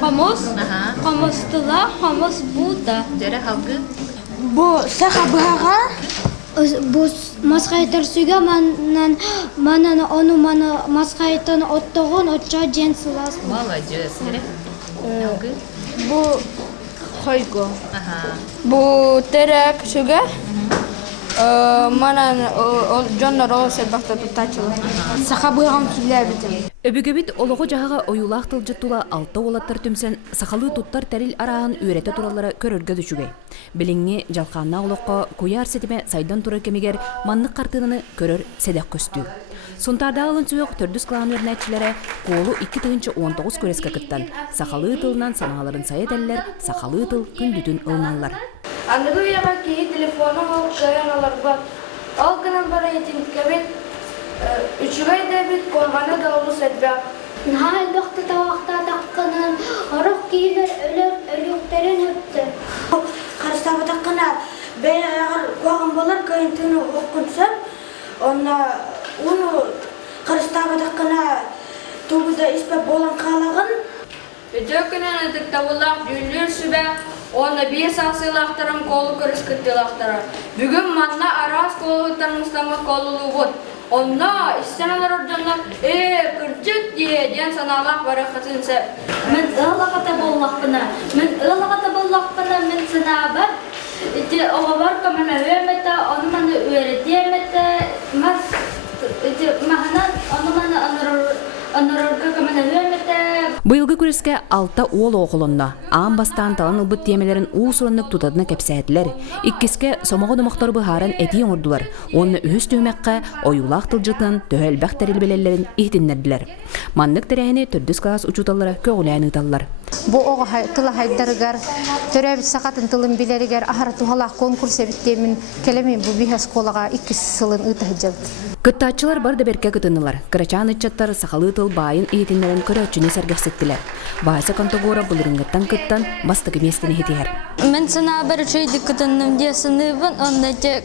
Komos, komos tula, komos buta. Jere halkı. Bu sahabaha. Bu maskaytar suga manan onu mana maskaytan ottoğun otça jensilas. Молодец. Jere. Halkı. Bu koygo. Aha. Bu terek suga. Manan jonlar o sebakta tutaçılı. Sahabaha sülebitim. Öbügöбит олоҕо жаһаҕа ойулаах тылдьыттула алта уолаттар түмсен сахалыы туттар тәрил араан үөрэтэ тураллара көрөргө дүчүгэй. Билиңҥи жалхааннаах олоққо куяар сетиме сайдан тура кемигер маннык картыны көрөр седек көстүү. Сунтардагылын сүйөк төрдүс кылаан өрнәчиләре колу 2-19 көрескө кыттан сахалыы тылынан санааларын сайет эллер сахалыы тыл күндүтүн ылналлар. Андыгы яга ки телефону каяналар бар. Ал гынан бара етинкебет üçügay debit koygаны да олус этбек. Нахал бакты тавакта такканын арык кийилер өлөктерин өттү. Карыстабы таккана беягыр койгон болар кайынтыны окунса, онна уну карыстабы таккана тугуда испеп болан калагын. Өтөкүнөн тактабулак жүлүр сүбө Оны бес асылақтарым колу көріскіттілақтары. Бүгін манна арас колуыттарын ұстамы колулу бұд. Онна істеналар ордана күрчік ден саналақ бары қатынсы. Мен ылағата боллақпына, мен сынабы. Оға бар көмені өйметі, оны маны өйретеметі. Оны маны анырырға көмені өйметі. Быйылгы күрескә алта уол оғылынна, аан бастан талан ылбыт темелерин уусураннык тутадына кепсәтілер. Иккеске сомоғы домақтар бұхарын әтейін ордулар. Онны үхіс түймәкқа ойулақ тылжытын төхәлбәқ тәрелбелелерін ихтиннерділер. Маннык тәрәхіне төрдіс класс учуталары көғіләйін ұталылар. Бу оға тыла хайдарыгар, төрәбіт сақатын тылын білерігер, ахар тухалақ конкурс әбіттемін келемін бұ бихас қолаға 2 сылын ұтығы жабыт. Кыттаатчылар барды берке кытынылар. Кырачаан ытчаттар сахалы тыл байын ийетиннерин көрөчүнү сәргәсеттилер. Бааса контогора булырыңгыттан кыттан бастыгы местини хитиер. Мен сына бір чөйді кытынным де сыныбын, онда те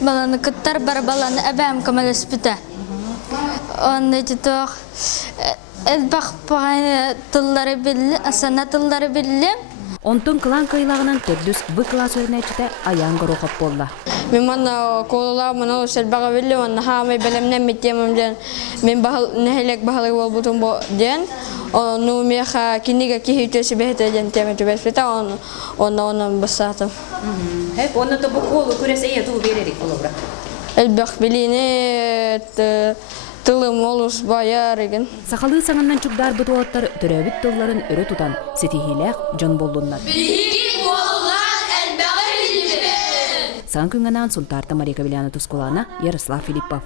баланы кыттар бар баланы әбәм көмелес біті. Онда те тоқ әлбақ бағайны тыллары білі, асана тыллары білі. Онтон кылан кайлагынан төрдүс бы класс өрнәчите аян горохоп болла. Мен манна колла мана сәлбәгә белле манна хамай белемнән миттемем ден мен бахал нәһелек бахалы бул бутун бо ден ну меха кинига кихитесе бехте ден теме төбәс бета он басатым. Hep onu da bu kolu kürese yetu veredik kolobra. Әлбәк билине тылым олус баяр еген. Сахалы саңаннан чугдар бутуаттар төрөбүт тылларын өрө тутан сетихилек жон болдуннар. Саңкыңанан Сунтарта Мария Кавеляна Тускулана, Ярослав Филиппов.